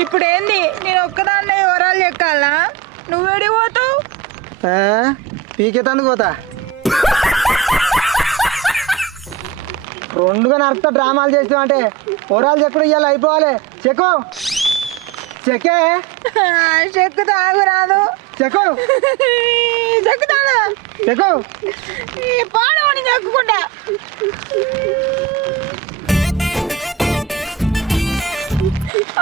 ఇప్పుడు ఏంది నేను ఒక్కదాన్నే వివరాలు చెక్కాలా? నువ్వేడి పోతావు? పీకేతానికి పోతా. రెండుగా నడుపుతా డ్రామాలు చేస్తామంటే ఓరాలు చెప్పుడు ఇవాళ అయిపోవాలి. చెక్కు చెక్కే చెక్కు తాగు రాదు. చెక్కు చెక్కుతాను. చెక్కు పాడవని చెక్కుకుంటా.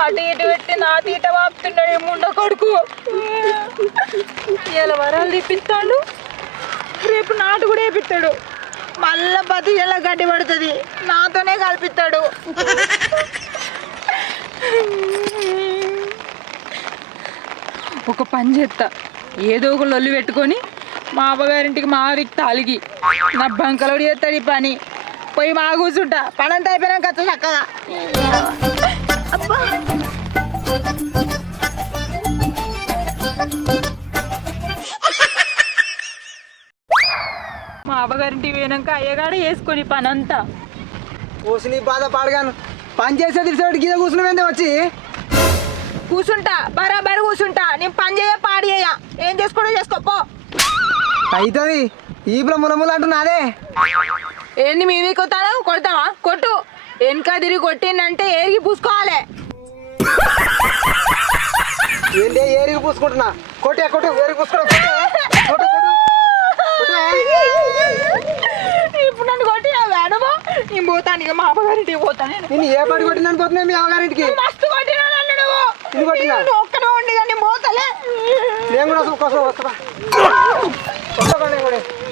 అటు ఇటు పెట్టి నా తీట వాపుతున్నాడు ముండ కొడుకు. ఇలా వరాలు తిప్పిస్తాడు, రేపు నాటు కూడా వేపిస్తాడు. మళ్ళా పది ఇలా గడ్డి పడుతుంది, నాతోనే కల్పిస్తాడు. ఒక పని చేస్తా, ఏదో ఒక లొల్లి పెట్టుకొని మా అవ్వగారింటికి మా ఆవికి తాలిగి నా బంకలోడి చేస్తాడు ఈ పని. పోయి మా కూర్చుంటా, పనంతా అయిపోయినాక వచ్చా చక్కగా. అబ్బా మా అవ్వగారింటికి పోయినాక అయ్యగాడ వేసుకొని పనంతా. కూసుని బాధ పాడగాను పని చేసే తెలిసేవాడు గీత కూర్చుని వచ్చి కూర్చుంటా, బరాబర్ కూర్చుంటా. నేను పని చేయ పాడి చేయ, ఏం చేసుకోవడం చేసుకోపో. అవుతుంది ఈ ములములు అంటున్నాదే. ఏంది మీ కొత్తాను? కొడతావా? కొట్టు. వెనక తిరిగి కొట్టిందంటే ఏరికి పూసుకోవాలి. ఏంటి ఏరికి పూసుకుంటున్నా? కొట్టే కొట్టు, ఏరికి పూసుకో. ఇప్పుడు నన్ను కొట్టి వేడమో నేను పోతాను. ఇక మా అమ్మగారింటికి పోతాను. నేను ఏ పాటి కొట్టిందని పోతున్నా మీ అమ్మగారింటికి? మస్తు కొట్టినా నన్ను. నువ్వు ఒక్కనే ఉండి కానీ పోతలే. నేను కూడా కోసం వస్తా.